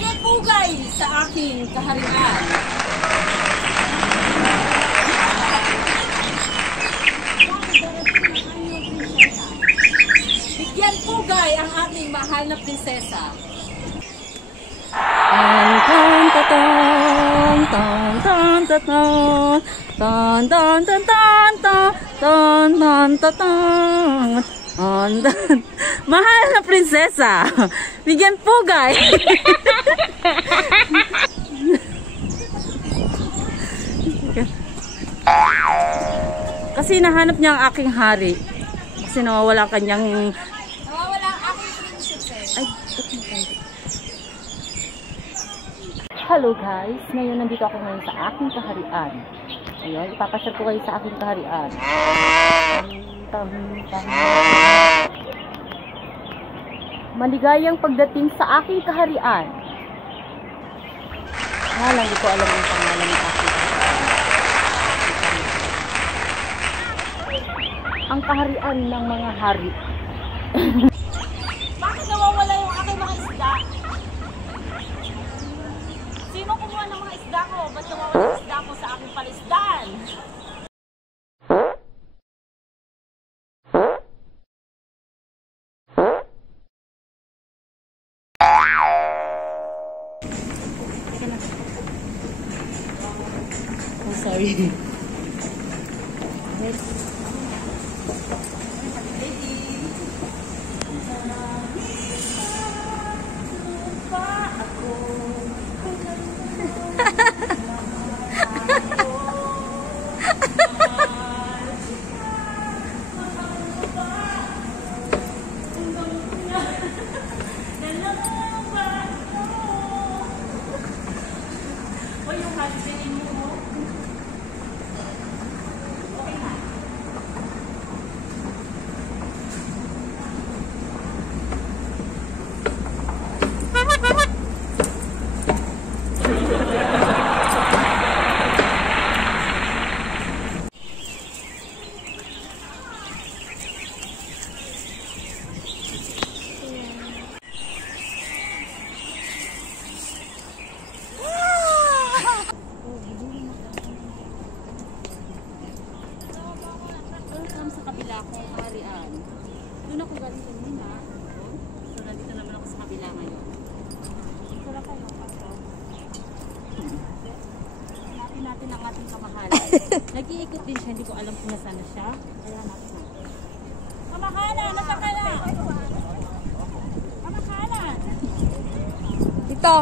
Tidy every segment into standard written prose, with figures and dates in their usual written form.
Bigay pugay sa aking kaharian. Bigyan pugay ang aking mahal na prinsesa. Tan tan tan tan tan tan tan tan tan tan tan tan tan tan. Mahal na prinsesa, bigyan pugay. Kasi nahanap niya ang aking hari. Kasi nawawala ang kanyang... Nawawala ang aking princess. Ay, hello guys! Ngayon nandito ako ngayon sa aking kaharian. Ayun, ipapasyal ko kayo sa aking kaharian. Maligayang pagdating sa aking kaharian. Lang, hindi ko alam yung pangalan ng aking kaharian. Ang kaharian ng mga hari. Bakit nawawala yung aking mga isda? Sino kumuha ng mga isda ko? Ba't nawawala yung isda ko sa aking palisdan? Oh, sorry. Sa kabila kong kaharian. Doon ako galing kanina. So, nandito naman ako sa kabila ngayon. Wala kayo, Pato. Hanapin natin ang ating kamahalan. Nag-iikot din siya, hindi ko alam kung nasaan na siya. Kaya hanapin natin. Kamahalan! Nasa ka na? Kamahalan! Dito.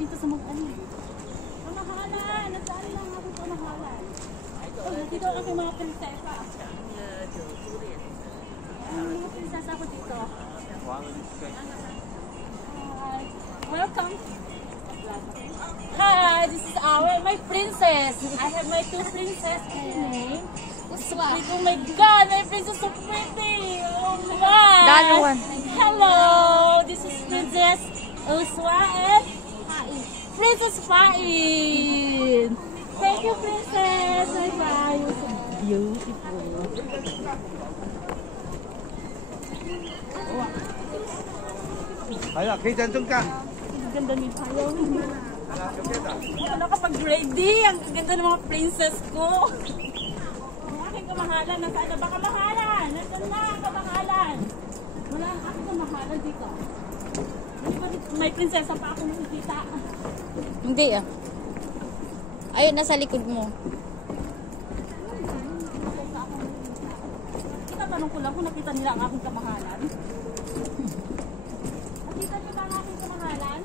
Dito sa mag-ano. Kamahalan! Nasaan lang ako kamahalan? Dito ang aking mga prinsesa. Mga prinsesa ko dito. Hi! Welcome! Hi! This is my princess. I have my two princesses. Oh my God! My princess so pretty! Oh my! The other one. Hello! This is Princess Uswa and Princess Fain. Thank you, Princess. Bye-bye. You're so beautiful. Ayan, kay Jan ka. Ang ganda ni Payo. Wala kapag ready. Ang ganda ng mga princess ko. Ang aking kamahalan. Nasaan na ba kamahalan? Nasaan na kamahalan? Wala ang aking kamahalan dito. May prinsesa pa ako nakikita. Hindi ah. Ayun, nasa likod mo. Tanong ko lang kung nakita nila ang aking kamahalan. Nakita niyo ba ang aking kamahalan?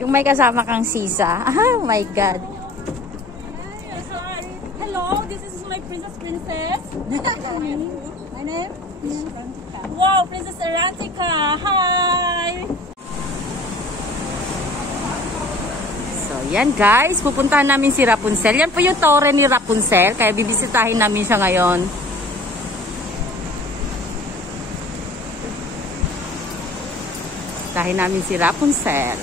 Yung may kasama kang sisa. Oh my God. Hello, this is my princess. My name? Wow, Princess Arantica. Hi! So, yan guys. Pupuntahan namin si Rapunzel. Yan po yung tore ni Rapunzel. Kaya bibisitahin namin siya ngayon. Bibisitahin namin si Rapunzel.